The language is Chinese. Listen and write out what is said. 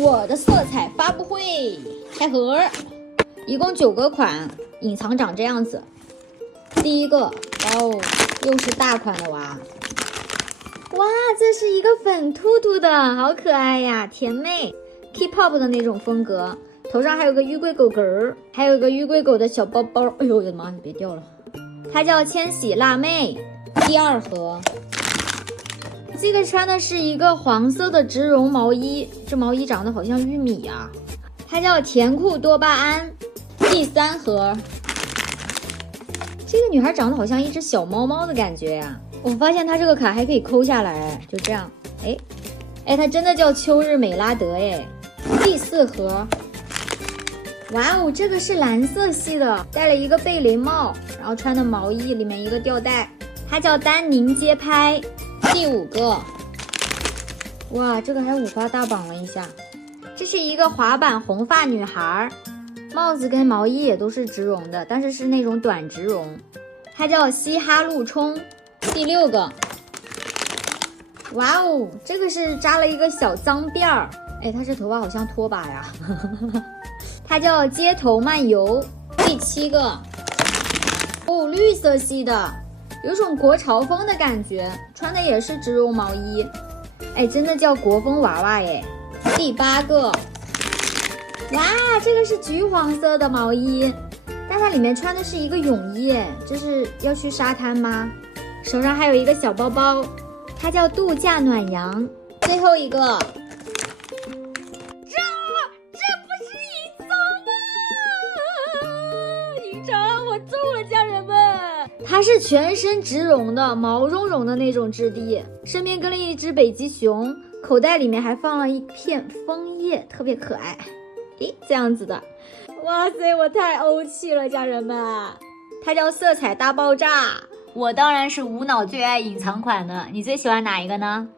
我的色彩发布会开盒，一共9个款，隐藏长这样子。第一个，哇哦，又是大款的娃。哇，这是一个粉兔兔的，好可爱呀，甜妹 ，K-pop 的那种风格，头上还有个玉桂狗狗儿，还有个玉桂狗的小包包。哎呦我的妈，你别掉了。它叫千禧辣妹。第二盒。这个穿的是一个黄色的植绒毛衣，这毛衣长得好像玉米啊。它叫甜酷多巴胺。第三盒，这个女孩长得好像一只小猫猫的感觉呀。我发现它这个卡还可以抠下来，就这样。哎，它真的叫秋日美拉德哎。第四盒，哇哦，这个是蓝色系的，戴了一个贝雷帽，然后穿的毛衣，里面一个吊带，它叫丹宁街拍。第5个，哇，这个还五花大绑了一下，这是一个滑板红发女孩，帽子跟毛衣也都是植绒的，但是是那种短植绒，它叫嘻哈路冲。第6个，哇哦，这个是扎了一个小脏辫儿，哎，它这头发好像拖把呀，它叫街头漫游。第7个，哦，绿色系的。有种国潮风的感觉，穿的也是植绒毛衣，哎，真的叫国风娃娃耶。第8个，哇，这个是橘黄色的毛衣，但它里面穿的是一个泳衣，哎，这是要去沙滩吗？手上还有一个小包包，它叫度假暖阳。最后一个，这不是隐藏吗？隐藏，我中了，家人们。它是全身植绒的，毛茸茸的那种质地，身边跟了一只北极熊，口袋里面还放了一片枫叶，特别可爱。诶，这样子的，哇塞，我太欧气了，家人们！它叫色彩大爆炸。我当然是无脑最爱隐藏款的，你最喜欢哪一个呢？